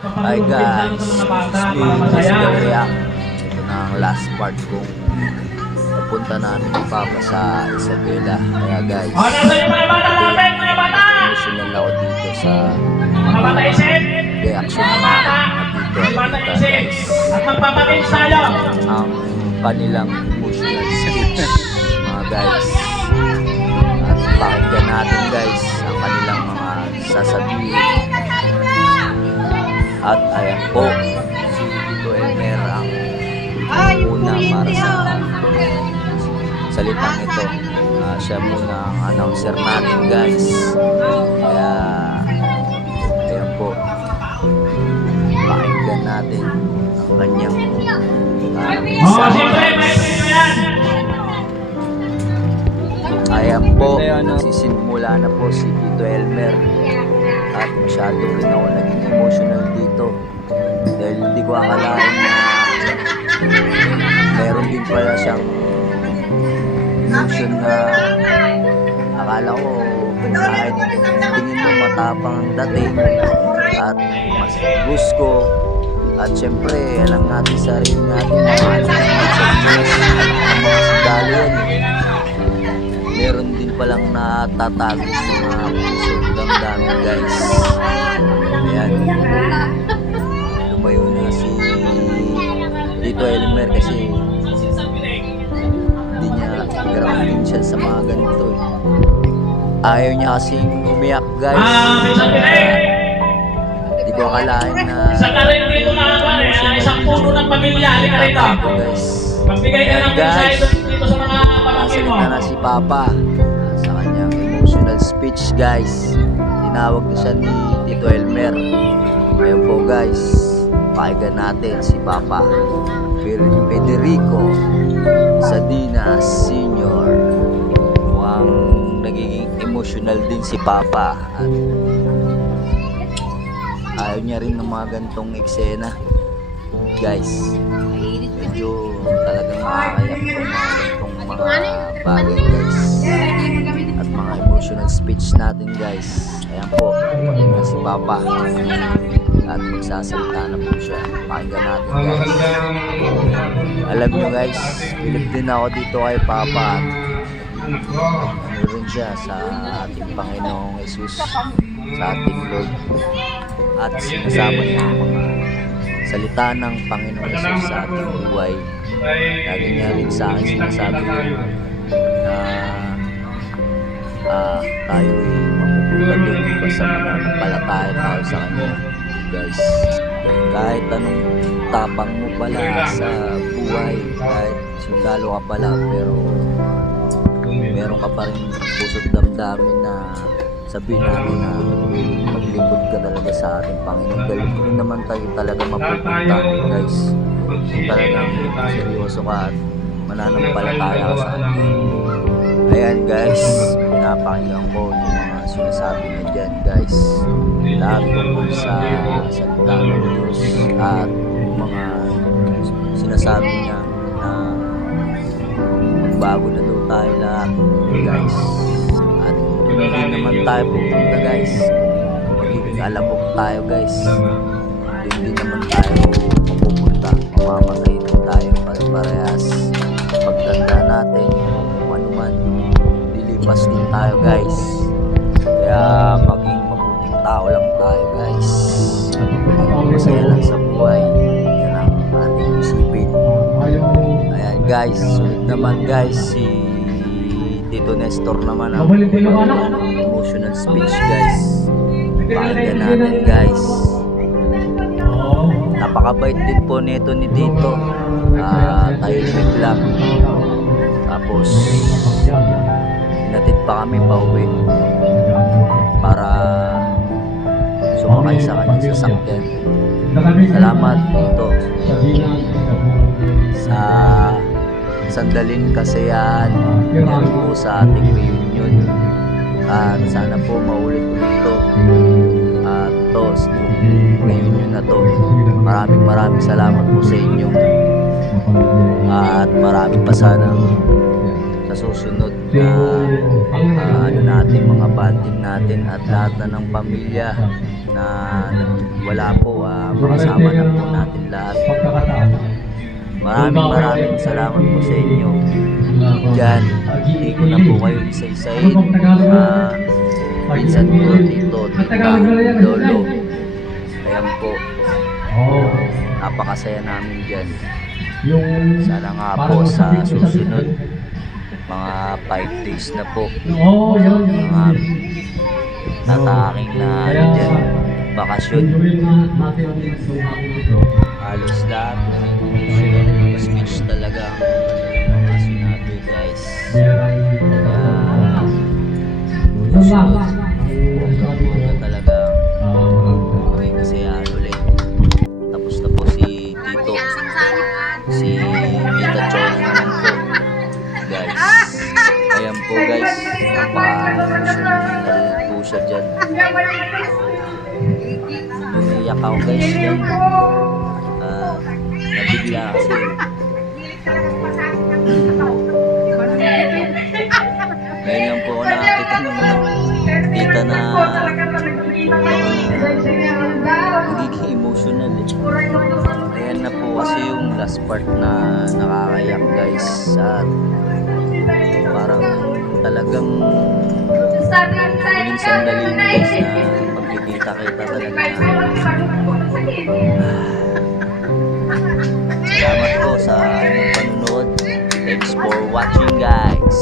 Hi guys, this is me, Mr. React. Ito na ang last part kung napunta namin ni Papa sa Isabela. Kaya guys, emotional ako dito sa reaction na dito guys. Ang kanilang emotional speech mga guys. At pakinggan natin guys ang kanilang mga sasabihin. At ayan po, si Tito Elmer ang una para sa salitang ito. Siya muna ang announcer natin guys. Kaya ayan po, pakinggan natin ang kanyang ayan po, sisimula na po si Tito Elmer. At masyado rin ako naging emotional dito dahil hindi ko akalain na meron din pala siyang emotion na akala ko kahit tingin mo matapang ang dating at mas gusto at syempre alam natin sarili natin na sandali yan meron din palang natatago sa mga puso damdamin guys. Ayan, lumayo na si Tito Elmer kasi hindi niya grounding siya sa mga ganito eh. Ayaw niya kasing umiyak guys. Hindi ko akalain na sa karin dito na isang puno ng pamilya rito guys. Pagbigay ka ng mensahe dito sa mga pamangkin mo. Nasalita na si Papa sa kanyang emotional speech guys. Tinawag na siya ni Tito Elmer. Ngayon po guys, pakinggan natin si Papa Federico Sadinas Sr. Mukhang nagiging emotional din si Papa at ayaw niya rin ng mga gantong eksena guys. Medyo talagang nakakayak itong mga bagay guys at mga emotional speech natin guys. Ayan po, pakinggan si Papa at magsasalita na po siya. Pakinggan natin guys. Alam nyo guys, bilib din ako dito kay Papa. Ano rin siya sa ating Panginoong Jesus, sa ating Lord, at sinasama niya ang mga salita ng Panginoong Jesus sa ating buhay. Lagi niya rin sa akin sinasabi na tayo ay mapupunta doon basta mananampalataya tayo sa Kanya guys. Kahit anong tapang mo pala sa buhay, kahit sundalo ka pala, pero meron ka pa rin puso't damdamin na sabihin natin na maglingkod ka talaga sa ating Panginoon. Dahil kung naman tayo talaga mapupunta guys, kung talagang seryoso ka at mananampalataya ka sa Kanya. Ayan guys, pinapakinggan ko yung mga sinasabi niya dyan guys. Lahat tungkol sa salita ng Diyos at yung mga sinasabi niya na magbago na daw tayo lahat guys. At hindi naman tayo pupunta guys, magiging alabok tayo guys. Hindi naman tayo mapupunta, mamamatay din tayo parehas. Pagtanda natin kung ano man, lilipas din tayo guys. Kaya maging mabuting tao lang tayo guys. Masaya lang sa buhay, yan ang ating isipin. Ayan guys, sulit naman guys si Tito Nestor naman ang emotional speech guys. Pakinggan natin guys. Napakabait din po nito ni Tito. Tahimik lang. Tapos natid pa kami pauwi para sumakay sa kanyang sasakyan. Salamat Tito sa sandaling kasiyahan yan po sa ating reunion. At sana po maulit-ulit ito at reunion na to. Maraming salamat po sa inyo at marami pa sana sa susunod na ano natin, mga banding natin at lahat na ng pamilya na wala po, makasama na po natin lahat. Maraming salamat po sa inyo dyan. Hindi ko na po kayo isa-isahin. Pinsan ko, tito, tita, lolo. Ayan po, napakasaya namin dyan. Sana nga po sa susunod mga 5 days na po mga tataking na dyan bakasyon. Halos lahat ng speech talaga ang sinabi, guys. Susunod hanggang talaga maging kasayaan ulit. Tapos na po si Tito, si Tita Chona naman po, guys. Ayan po, guys, napaka-emotional po siya dyan. Umiiyak ako, guys, dyan. Nabigla kasi. Ngayon lang po ako nakakita ng tita na nagiging emotional eh. Ayan na po kasi yung last part na nakakayak, guys. At parang talagang huling sandali na, guys, na pagkikita-kita talaga. Salamat po sa inyong panunood. Thanks for watching, guys.